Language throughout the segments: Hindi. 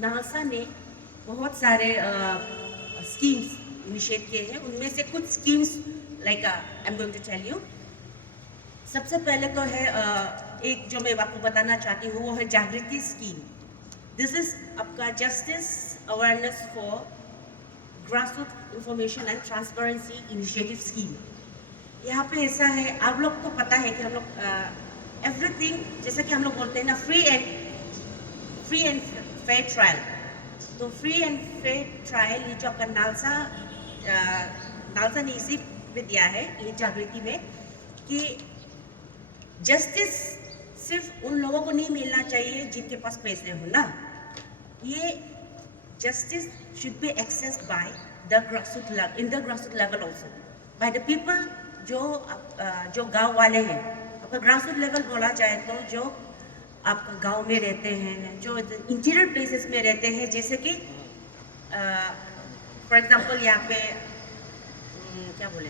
नासा ने बहुत सारे स्कीम्स इनिशिएट किए हैं। उनमें से कुछ schemes like I am going to tell you. सबसे पहले तो है एक जो मैं आपको बताना चाहती हूँ वो है जागृति स्कीम। दिस इज आपका justice awareness for grassroot information and transparency initiative scheme. यहाँ पे ऐसा है, आप लोग को पता है कि हम लोग एवरीथिंग जैसा कि हम लोग बोलते हैं ना, फ्री एंड फेयर ट्रायल। तो फ्री एंड फेयर ट्रायल ये जो आपका नालसा ने इसी में दिया है, ये जागृति में, कि जस्टिस सिर्फ उन लोगों को नहीं मिलना चाहिए जिनके पास पैसे हो ना। ये justice should be accessed by the grassroot level, in the grassroot level also by the people जो गांव वाले हैं। आपका ग्रासरूट लेवल बोला जाए तो जो आपका गांव में रहते हैं, जो इंटीरियर प्लेसेस में रहते हैं, जैसे कि फॉर एग्जांपल यहाँ पे क्या बोले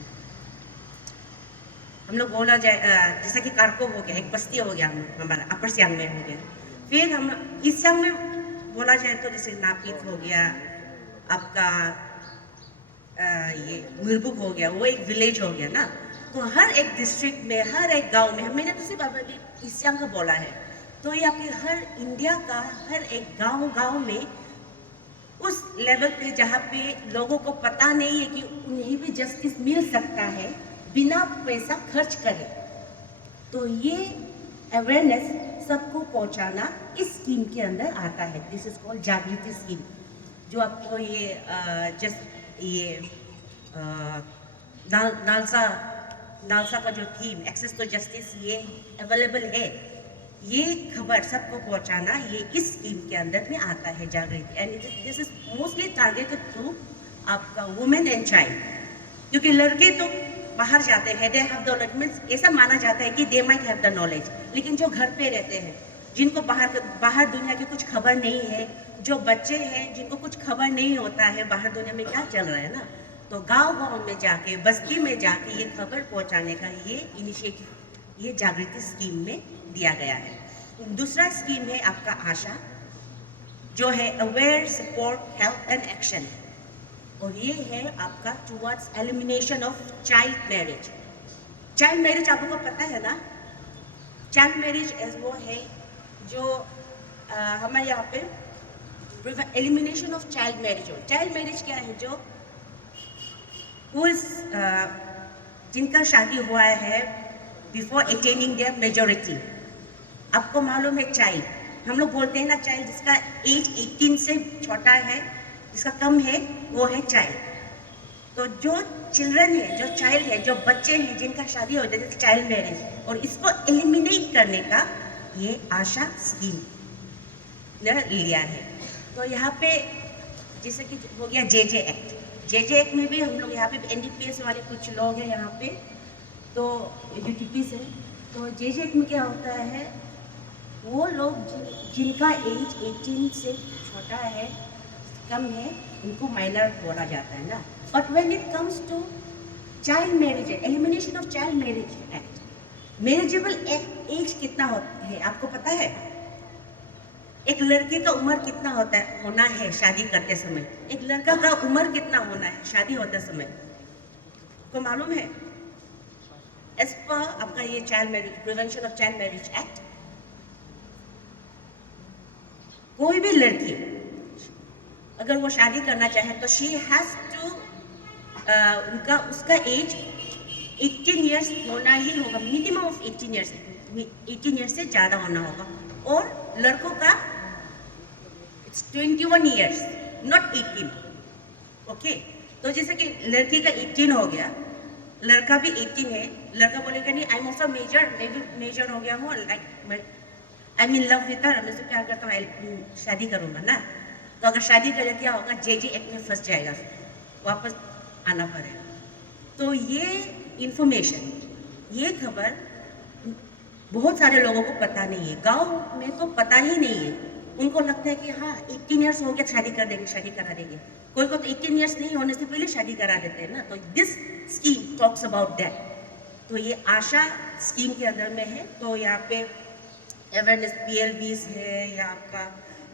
हम लोग बोला जाए, जैसे कि कारको हो गया, एक बस्ती हो गया हमारा अपर सियांग में हो गया। फिर हम ईस्ट सियांग में बोला जाए तो जैसे नापित हो गया, आपका ये मुरबुक हो गया, वो एक विलेज हो गया ना। तो हर एक डिस्ट्रिक्ट में, हर एक गांव में, मैंने तो सिर्फ अभी ईस्ट सियांग का बोला है, तो ये आपके हर इंडिया का हर एक गांव में उस लेवल पे जहाँ पे लोगों को पता नहीं है कि उन्हें भी जस्टिस मिल सकता है बिना पैसा खर्च करे, तो ये अवेयरनेस सबको पहुंचाना इस स्कीम के अंदर आता है। दिस इज कॉल्ड जागृति स्कीम। जो आपको ये नालसा का जो थीम एक्सेस टू जस्टिस ये अवेलेबल है, ये खबर सबको पहुंचाना ये इस स्कीम के अंदर में आता है, Jagriti. And this is mostly targeted to आपका वुमेन एंड चाइल्ड, क्योंकि लड़के तो बाहर जाते हैं, they have the knowledge, means ऐसा माना जाता है कि they might have the knowledge, लेकिन जो घर पे रहते हैं, जिनको बाहर दुनिया की कुछ खबर नहीं है, जो बच्चे हैं जिनको कुछ खबर नहीं होता है बाहर दुनिया में क्या चल रहा है ना, तो गांव में जाके, बस्ती में जाके ये खबर पहुंचाने का ये इनिशिएटिव, ये जागृति स्कीम में दिया गया है। दूसरा स्कीम है आपका आशा, जो है aware support health and action, और ये है आपका towards elimination of child marriage. Child marriage आपको पता है ना, चाइल्ड मैरिज वो है जो हमारे यहाँ पे एलिमिनेशन ऑफ चाइल्ड मैरिज हो। चाइल्ड मैरिज क्या है? जो जिनका शादी हुआ है बिफोर अटेनिंग देयर मेजॉरिटी। आपको मालूम है चाइल्ड, हम लोग बोलते हैं ना चाइल्ड, जिसका एज 18 से छोटा है, जिसका कम है, वो है चाइल्ड। तो जो चिल्ड्रन है, जो चाइल्ड है, जो बच्चे हैं जिनका शादी हो जाती है, चाइल्ड मैरिज, और इसको एलिमिनेट करने का ये आशा स्कीम ने लिया है। तो यहाँ पे जैसे कि हो गया जेजे एक्ट। जेजे एक्ट में भी हम लोग यहाँ पे एनडीपीएस वाले कुछ लोग हैं यहाँ पे, तो यूटीपी से, तो जेजे एक्ट में क्या होता है, वो लोग जिनका एज 18 से छोटा है, कम है, उनको माइनर बोला जाता है ना। But when it comes to child marriage, elimination of child marriage act, marriageable age कितना है आपको पता है? एक लड़के का उम्र कितना होना है शादी करते समय? एक लड़का का उम्र कितना होना है शादी होते समय? को मालूम है? एज पर आपका ये child marriage, prevention of child marriage act, कोई भी लड़की अगर वो शादी करना चाहे तो शी हैज टू, उसका एज 18 इयर्स होना ही होगा, मिनिमम ऑफ 18 इयर्स से ज़्यादा होना होगा। और लड़कों का इट्स 21 इयर्स, नॉट 18। ओके, तो जैसे कि लड़की का 18 हो गया, लड़का भी 18 है, लड़का बोलेगा नहीं आई एम ऑल्सो मेजर, मैं भी मेजर हो गया हूँ, like I M in love with her, मैं उससे प्यार करता हूँ, शादी करूँगा ना। तो अगर शादी करे क्या होगा? जेजे एक्ट में फंस जाएगा, वापस आना पड़ेगा। तो ये इंफॉर्मेशन, ये खबर बहुत सारे लोगों को पता नहीं है, गांव में तो पता ही नहीं है। उनको लगता है कि हाँ 18 इयर्स हो गया शादी कर देंगे, शादी करा देंगे। कोई को तो 18 इयर्स नहीं होने से पहले शादी करा देते हैं ना। तो this scheme talks about that. तो ये आशा स्कीम के अंदर में है। तो यहाँ पे अवेयरनेस PLBs है, या आपका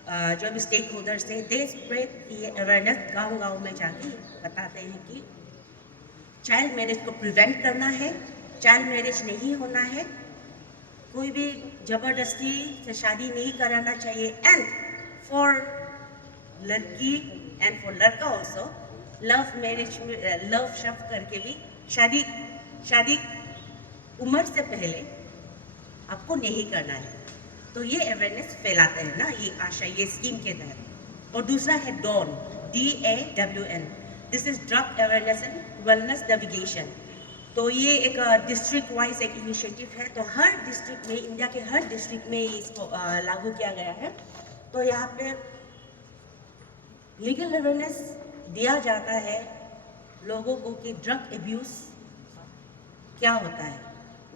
जो भी स्टेक होल्डर्स थे, दे स्प्रेड ये अवेयरनेस गांव-गांव में जाके बताते हैं कि चाइल्ड मैरिज को प्रिवेंट करना है, चाइल्ड मैरिज नहीं होना है, कोई भी ज़बरदस्ती से शादी नहीं कराना चाहिए, एंड फॉर लड़की एंड फॉर लड़का ऑल्सो लव मैरिज में लव शब्द करके भी शादी उम्र से पहले आपको नहीं करना है। तो ये अवेयरनेस फैलाते हैं ना ये आशा, ये स्कीम के तहत। और दूसरा है dawn, DAWN, this is drug awareness and wellness navigation. तो ये एक डिस्ट्रिक्ट वाइज एक इनिशिएटिव है, तो हर डिस्ट्रिक्ट में, इंडिया के हर डिस्ट्रिक्ट में इसको लागू किया गया है। तो यहाँ पे लीगल अवेयरनेस दिया जाता है लोगों को कि ड्रग एब्यूज क्या होता है,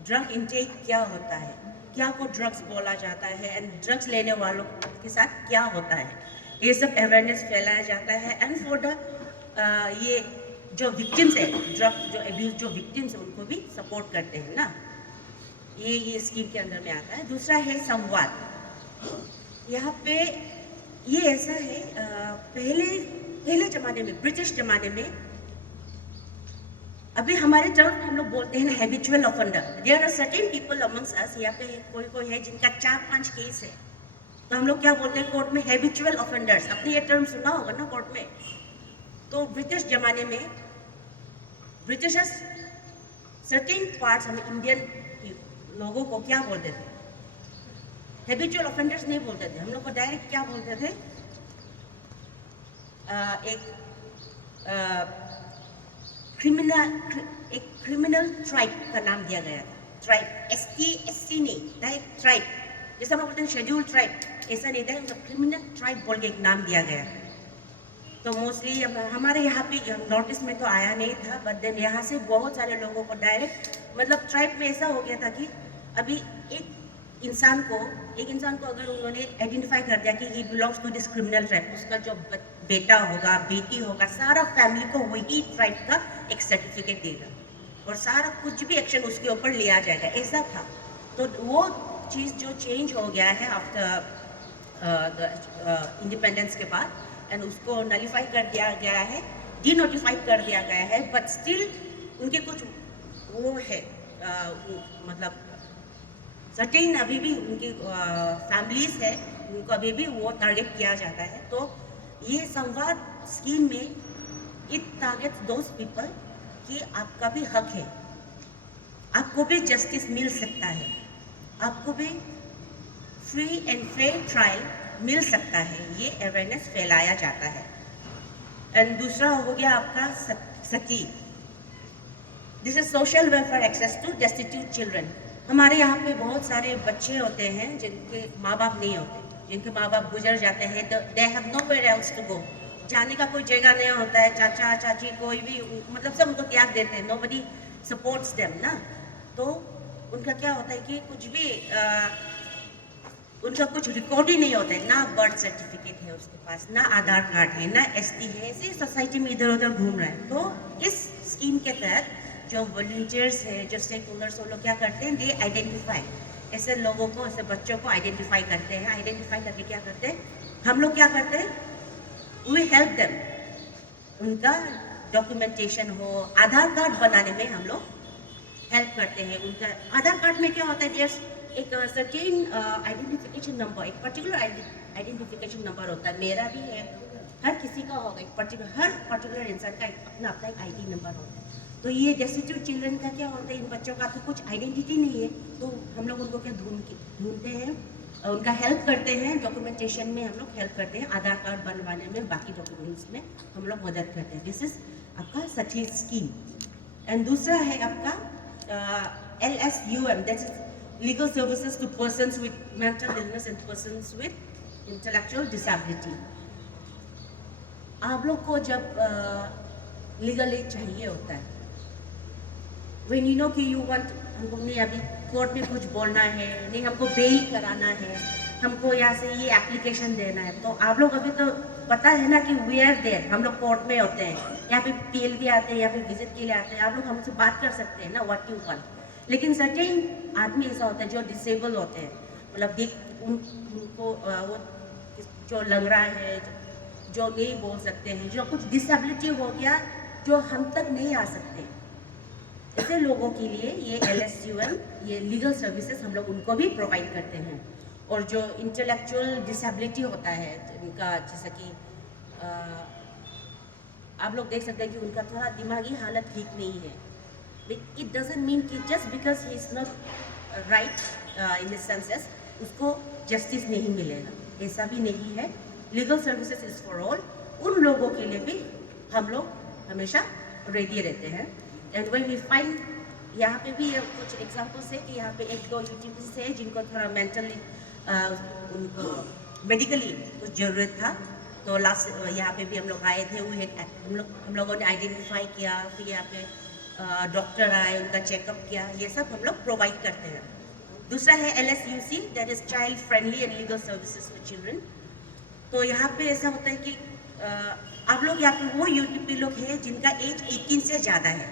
ड्रग इनटेक क्या होता है, क्या को ड्रग्स बोला जाता है, एंड ड्रग्स लेने वालों के साथ क्या होता है, ये सब अवेयरनेस फैलाया जाता है। एंड फॉर द ये जो विक्टिम्स है, ड्रग जो एब्यूज जो विक्टिम्स है उनको भी सपोर्ट करते हैं ना, ये स्कीम के अंदर में आता है। दूसरा है संवाद। यहाँ पे ये ऐसा है, पहले ज़माने में, ब्रिटिश ज़माने में, अभी हमारे टर्म में हम लोग बोलते हैं ना habitual offender, there are certain people amongst us, यहाँ पे कोई है जिनका 4-5 केस है, तो हम लोग क्या बोलते हैं कोर्ट में, हैबिचुअल ऑफेंडर्स। आपने ये टर्म सुना होगा ना कोर्ट में। तो ब्रिटिश ज़माने में ब्रिटिशर्स सर्टेन पार्ट्स हम इंडियन लोगों को क्या बोलते थे, हैबिचुअल ऑफेंडर्स नहीं बोलते थे, हम लोग को डायरेक्ट क्या बोलते थे, एक क्रिमिनल ट्राइब का नाम दिया गया था। ट्राइब, ST नहीं, डायरेक्ट ट्राइब, जैसे हम लोग बोलते हैं शेड्यूल ट्राइब, ऐसा नहीं था, क्रिमिनल ट्राइब बोल के एक नाम दिया गया। तो मोस्टली हमारे यहाँ पे नॉर्थ ईस्ट में तो आया नहीं था, बट देन यहाँ से बहुत सारे लोगों को डायरेक्ट, मतलब ट्राइब में ऐसा हो गया था कि अभी एक इंसान को अगर उन्होंने आइडेंटिफाई कर दिया कि he belongs to this criminal tribe, उसका जो बेटा होगा, बेटी होगा, सारा फैमिली को वही ट्राइब का एक सर्टिफिकेट देगा और सारा कुछ भी एक्शन उसके ऊपर लिया जाएगा, ऐसा था। तो वो चीज़ जो चेंज हो गया है आफ्टर इंडिपेंडेंस के बाद, एंड उसको नलीफाई कर दिया गया है, डीनोटिफाइड कर दिया गया है, बट स्टिल उनके कुछ वो है, मतलब सर्टेन अभी भी उनकी फैमिलीज है, उनको अभी भी वो टारगेट किया जाता है। तो ये संवाद स्कीम में इट टारगेट्स दोज पीपल कि आपका भी हक है, आपको भी जस्टिस मिल सकता है, आपको भी फ्री एंड फेयर ट्रायल मिल सकता है, ये अवेयरनेस फैलाया जाता है। एंड दूसरा हो गया आपका Sakhi, this is social welfare access to destitute children. हमारे यहाँ पे बहुत सारे बच्चे होते हैं जिनके माँ बाप नहीं होते, जिनके माँ बाप गुजर जाते हैं, तो they have nowhere else to go, जाने का कोई जगह नहीं होता है, चाचा चाची कोई भी, मतलब सब उनको त्याग देते हैं, नोबडी सपोर्ट्स देम ना। तो उनका क्या होता है कि कुछ भी उनका कुछ रिकॉर्ड ही नहीं होता है, ना बर्थ सर्टिफिकेट है उसके पास, ना आधार कार्ड है, ना ST है, ऐसे सोसाइटी में इधर उधर घूम रहे हैं। तो इस स्कीम के तहत जो वॉलंटियर्स है, जो स्टेक होल्डर्स, वो लोग क्या करते हैं, दे आइडेंटिफाई ऐसे लोगों को, ऐसे बच्चों को आइडेंटिफाई करते हैं। आइडेंटिफाई करके क्या करते हैं, हम लोग क्या करते हैं, वी हेल्प देम, उनका डॉक्यूमेंटेशन हो, आधार कार्ड बनाने में हम लोग हेल्प करते हैं। उनका आधार कार्ड में क्या होता है, देयर एक सर्टेन आइडेंटिफिकेशन नंबर, एक पर्टिकुलर आइडेंटिफिकेशन नंबर होता है, मेरा भी है, हर किसी का होगा, हर पर्टिकुलर इंसान का अपना अपना एक ID नंबर होता है। तो ये डेस्टिट्यूट चिल्ड्रन का क्या होता है, इन बच्चों का तो कुछ आइडेंटिटी नहीं है, तो हम लोग उनको क्या ढूंढते हैं, उनका हेल्प करते हैं, डॉक्यूमेंटेशन में हम लोग हेल्प करते हैं, आधार कार्ड बनवाने में, बाकी डॉक्यूमेंट्स में हम लोग मदद करते हैं। दिस इज आपका सखी स्कीम। एंड दूसरा है आपका LSUM, that is legal services to persons with mental illness and persons with intellectual disability. आप लोग को जब लीगल एड चाहिए होता है, when you know कि you want, हमको नहीं अभी कोर्ट में कुछ बोलना है, नहीं हमको बेल कराना है, हमको यहाँ से ये एप्लीकेशन देना है, तो आप लोग अभी तो पता है ना कि वी आर देयर, हम लोग कोर्ट में होते हैं, यहाँ पे PLV आते हैं, यहाँ पे विजिट के लिए आते हैं, आप लोग हमसे बात कर सकते हैं ना व्हाट यू वांट। लेकिन सर्टेन आदमी ऐसा होता है जो डिसेबल होते हैं, मतलब उनको वो जो लंगड़ा है, जो नहीं बोल सकते हैं, जो कुछ डिसेबिलिटी हो गया, जो हम तक नहीं आ सकते, ऐसे लोगों के लिए ये LSUM, ये लीगल सर्विसेज हम लोग उनको भी प्रोवाइड करते हैं। और जो इंटेलेक्चुअल डिसेबिलिटी होता है उनका, जैसा कि आप लोग देख सकते हैं कि उनका थोड़ा दिमागी हालत ठीक नहीं है, इट डजंट मीन कि just because he is not right in the senses उसको जस्टिस नहीं मिलेगा, ऐसा भी नहीं है। Legal services is for all, उन लोगों के लिए भी हम लोग हमेशा रेडी रहते हैं। एंड व्हेन वी फाइंड, यहाँ पे भी कुछ एग्जांपल्स है कि यहाँ पे एक दो यूट्यूबर्स है जिनको थोड़ा मेंटली उनको मेडिकली कुछ ज़रूरत था, तो लास्ट यहाँ पे भी हम लोग आए थे, हम लोगों ने आइडेंटिफाई किया, फिर यहाँ पे डॉक्टर आए, उनका चेकअप किया, ये सब हम लोग प्रोवाइड करते हैं। दूसरा है LSUC, that is child friendly and legal services for children. तो यहाँ पे ऐसा होता है कि आप लोग यहाँ पे वो यूट्यूबी लोग हैं जिनका एज 18 से ज़्यादा है,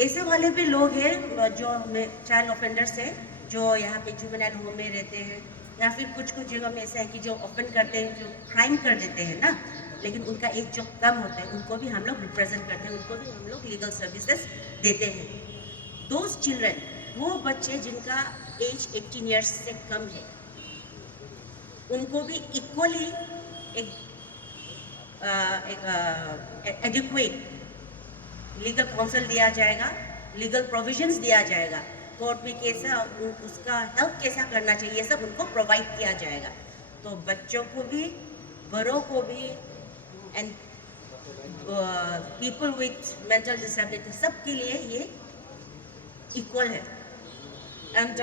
ऐसे वाले भी लोग हैं जो हमें चाइल्ड ऑफेंडर्स हैं, जो यहाँ पे जुवेनाइल होम में रहते हैं, या फिर कुछ कुछ जगह में ऐसा है कि जो ऑफेंड करते हैं, जो क्राइम कर देते हैं ना, लेकिन उनका एज जो कम होता है, उनको भी हम लोग रिप्रेजेंट करते हैं, उनको भी हम लोग लीगल सर्विसेज देते हैं। दोज चिल्ड्रन, वो बच्चे जिनका एज 18 ईयर्स से कम है, उनको भी इक्वली एक एडिक्वेट लीगल काउंसिल दिया जाएगा, लीगल प्रोविजंस दिया जाएगा, कोर्ट में कैसा उसका हेल्प कैसा करना चाहिए, ये सब उनको प्रोवाइड किया जाएगा। तो बच्चों को भी, बड़ों को भी, and people with mental disability, सब के लिए ये इक्वल है। एंड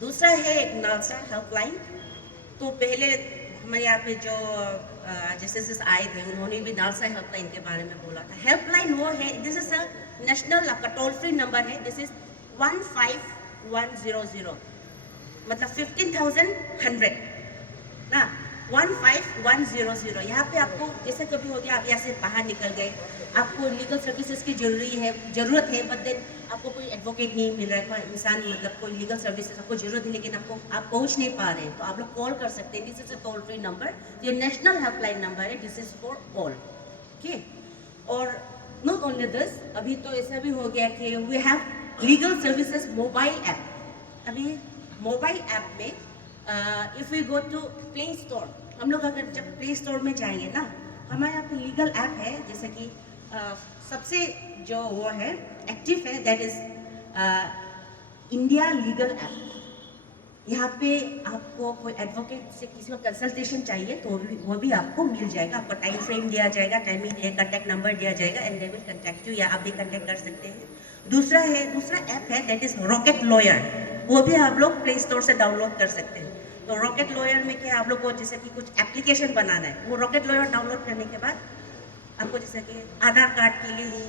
दूसरा है एक नालसा हेल्पलाइन। तो पहले हमारे यहाँ पे जो जस्टिस आए थे, उन्होंने भी नालसा हेल्पलाइन के बारे में बोला था। हेल्पलाइन वो है, दिस इज अ नेशनल, आपका टोल फ्री नंबर है, दिस इज 15100, मतलब 15,100 ना, 15100। यहाँ पे आपको जैसे कभी हो गया, आप यहाँ से बाहर निकल गए, आपको लीगल सर्विसेज की ज़रूरत है, बट देन आपको कोई एडवोकेट नहीं मिल रहा है, कोई इंसान, मतलब कोई लीगल सर्विसेज आपको ज़रूरत है, लेकिन आप पहुँच नहीं पा रहे हैं, तो आप लोग कॉल कर सकते हैं। This is a toll free number, ये नेशनल हेल्पलाइन नंबर है, this is for all, okay. और नॉट ओनली दिस, अभी तो ऐसा भी हो गया कि we have legal services mobile app. अभी मोबाइल ऐप में if we go to Play Store, हम लोग अगर जब प्ले स्टोर में जाएंगे ना, हमारे यहाँ पे लीगल ऐप है, जैसे कि सबसे जो वो है एक्टिव है, that is India legal app. यहाँ पे आपको कोई एडवोकेट से किसी को कंसल्टेशन चाहिए तो वो भी आपको मिल जाएगा, आपको टाइम फ्रेम दिया जाएगा, टाइमिंग दिया, कॉन्टैक्ट नंबर दिया जाएगा, and they will contact you, या आप भी कॉन्टैक्ट कर सकते हैं। दूसरा ऐप है दैट इज रॉकेट लॉयर, वो भी आप लोग प्ले स्टोर से डाउनलोड कर सकते हैं। तो रॉकेट लॉयर में क्या, आप लोग को जैसे कि कुछ एप्लीकेशन बनाना है, वो रॉकेट लॉयर डाउनलोड करने के बाद आपको जैसे कि आधार कार्ड के लिए ही,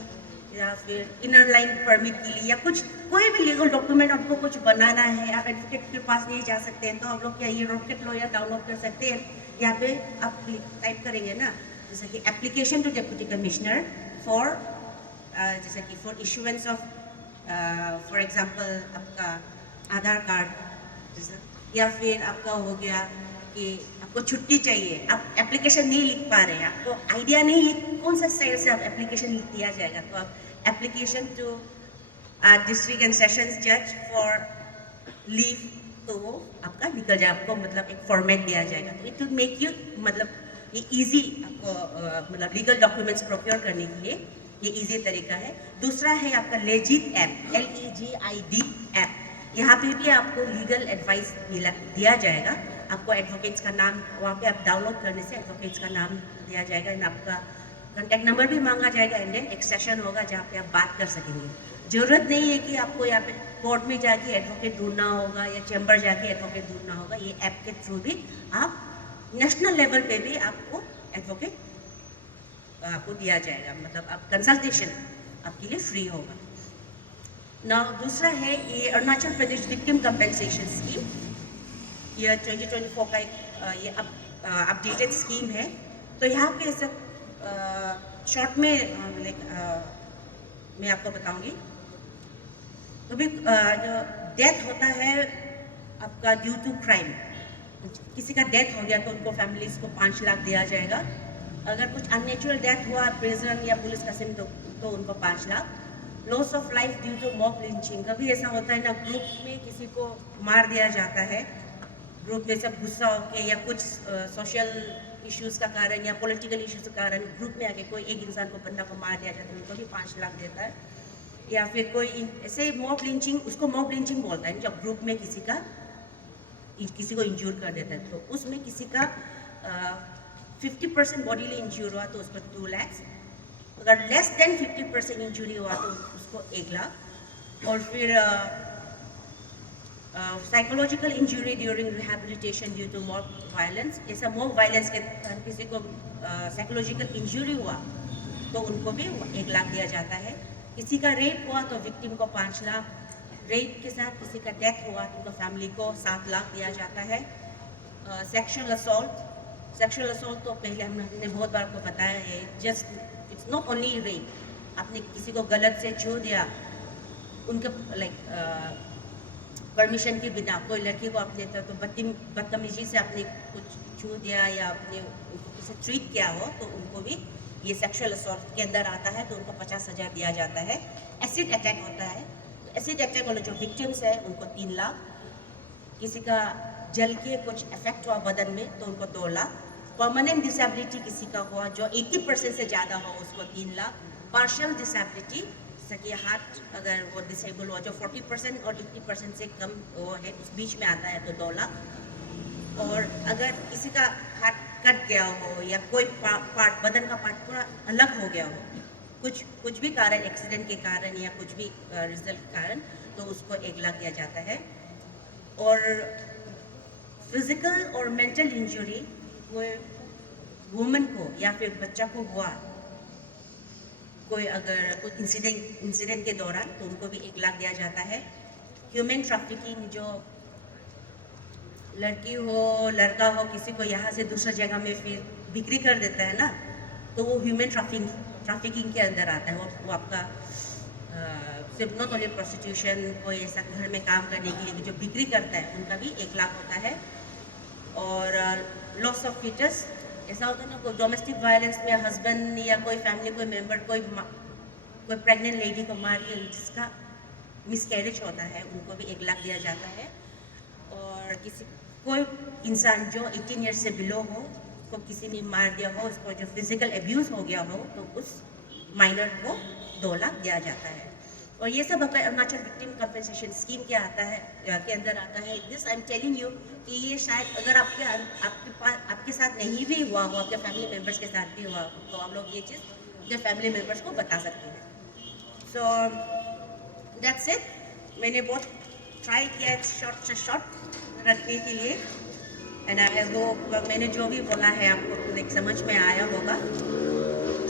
या फिर इनर लाइन परमिट के लिए, या कुछ कोई भी लीगल डॉक्यूमेंट आपको कुछ बनाना है, आप एडवोकेट के पास नहीं जा सकते हैं, तो आप लोग क्या ये रॉकेट लॉयर डाउनलोड कर सकते हैं। यहाँ पे आप टाइप करेंगे ना, जैसे कि application to deputy commissioner for, जैसे कि for issuance of for example आपका आधार कार्ड, जैसे, या फिर आपका हो गया कि आपको छुट्टी चाहिए, आप एप्लीकेशन नहीं लिख पा रहे हैं, आपको आइडिया नहीं है कौन सा स्टाइल से आप एप्लीकेशन लिख दिया जाएगा, तो आप application to district and sessions जज फॉर लीव, तो वो आपका निकल जाए, आपको मतलब एक फॉर्मेट दिया जाएगा। तो इट विल मेक यू, मतलब ये इजी आपको मतलब लीगल डॉक्यूमेंट्स प्रोक्योर करने के लिए ये इजी तरीका है। दूसरा है आपका लेजिट ऐप, LEGID ऐप। यहाँ पे भी आपको लीगल एडवाइस दिया जाएगा, आपको एडवोकेट्स का नाम, वहाँ पे आप डाउनलोड करने से एडवोकेट्स का नाम दिया जाएगा, एंड आपका कॉन्टैक्ट नंबर भी मांगा जाएगा, एंड देन एक सेशन होगा जहाँ पे आप बात कर सकेंगे। ज़रूरत नहीं है कि आपको यहाँ पे कोर्ट में जाके एडवोकेट ढूंढना होगा, या चैम्बर जाके एडवोकेट ढूंढना होगा, ये ऐप के थ्रू भी आप नेशनल लेवल पे भी आपको एडवोकेट आपको दिया जाएगा, मतलब आप कंसल्टेशन आपके लिए फ्री होगा ना। दूसरा है ये Arunachal Pradesh victim compensation scheme, ये 2024 का एक ये अपडेटेड स्कीम है। तो यहाँ पे सब शॉर्ट में मैं आपको बताऊंगी। तो भी जो डेथ होता है आपका ड्यू टू क्राइम, किसी का डेथ हो गया तो उनको फैमिलीज को 5 लाख दिया जाएगा। अगर कुछ अननेचुरल डेथ हुआ प्रिजन या पुलिस कस्टडी तो उनको 5 lakh. Loss of life due to mob lynching, कभी ऐसा होता है ना ग्रुप में किसी को मार दिया जाता है, ग्रुप में सब गुस्सा होके या कुछ सोशल इश्यूज़ का कारण या पॉलिटिकल इश्यूज़ के कारण ग्रुप में आके कोई एक इंसान को बंदा को मार दिया जाता है, उनको भी 5 लाख देता है। या फिर कोई ऐसे मॉब लिंचिंग, उसको मॉब लिंचिंग बोलता है जब ग्रुप में किसी को इंज्योर कर देता है, तो उसमें किसी का 50% बॉडीली इंज्योर हुआ तो उसको 2 लाख, अगर लेस देन 50% इंजरी हुआ तो उसको 1 लाख। और फिर psychological injury during rehabilitation due to mob violence, ऐसा मॉब वायलेंस के कारण किसी को साइकोलॉजिकल इंजरी हुआ तो उनको भी 1 लाख दिया जाता है। किसी का रेप हुआ तो विक्टिम को 5 लाख, रेप के साथ किसी का डेथ हुआ तो उनको फैमिली को 7 लाख दिया जाता है। सेक्सुअल असॉल्ट तो पहले हमने बहुत बार आपको बताया है, just it's not only rape, आपने किसी को गलत से छू दिया, उनके परमिशन के बिना कोई लड़की को आपने तो बदतमीजी से आपने कुछ छू दिया या आपने उनको किसी ट्रीट किया हो तो उनको भी ये सेक्सुअल असॉल्ट के अंदर आता है, तो उनको 50,000 दिया जाता है। एसिड अटैक होता है, तो एसिड अटैक वाले जो विक्टिम्स है उनको 3 लाख, किसी का जल के कुछ इफेक्ट हुआ बदन में तो उनको 2 लाख, परमानेंट डिसेबिलिटी किसी का हुआ जो 80% से ज़्यादा हो उसको 3 लाख, पार्शियल डिसेबिलिटी जैसा कि हार्ट अगर वो डिसेबल हुआ जो 40% और 80% से कम वो है उस बीच में आता है तो 2 लाख, और अगर किसी का हार्ट कट गया हो या कोई पार्ट बदन का पार्ट पूरा अलग हो गया हो कुछ भी कारण, एक्सीडेंट के कारण या कुछ भी रिजल्ट के कारण, तो उसको 1 लाख दिया जाता है। और फिजिकल और मेंटल इंजरी कोई वुमन को या फिर बच्चा को हुआ कोई अगर कोई इंसिडेंट के दौरान तो उनको भी 1 लाख दिया जाता है। ह्यूमन ट्रैफिकिंग, जो लड़की हो लड़का हो किसी को यहाँ से दूसरी जगह में फिर बिक्री कर देता है ना, तो वो ह्यूमन ट्रैफिकिंग के अंदर आता है। वो आपका सिर्फ नॉट ओनली प्रोस्टिट्यूशन, कोई ऐसा घर में काम करने के लिए जो बिक्री करता है उनका भी 1 लाख होता है। और लॉस ऑफ फीटस, ऐसा होता है ना कोई डोमेस्टिक वायलेंस में हस्बैंड या कोई फैमिली कोई मेंबर कोई प्रेग्नेंट लेडी को मार के जिसका मिसकैरेज होता है उनको भी 1 लाख दिया जाता है। और कोई इंसान जो 18 ईयर्स से बिलो हो, उसको किसी ने मार दिया हो, उसको जो फिजिकल एब्यूज़ हो गया हो तो उस माइनर को 2 लाख दिया जाता है। और ये सब आपका अरुणाचल विक्टिम कंपनसेशन स्कीम के अंदर आता है। This I am telling you कि ये शायद अगर आपके साथ नहीं भी हुआ हो, आपके फैमिली मेम्बर्स के साथ भी हुआ हो, तो आप लोग ये चीज़ अपने फैमिली मेम्बर्स को बता सकते हैं। So that's it. मैंने बहुत ट्राई किया शॉर्ट रखने के लिए, एंड आई होप मैंने जो भी बोला है आपको समझ में आया होगा।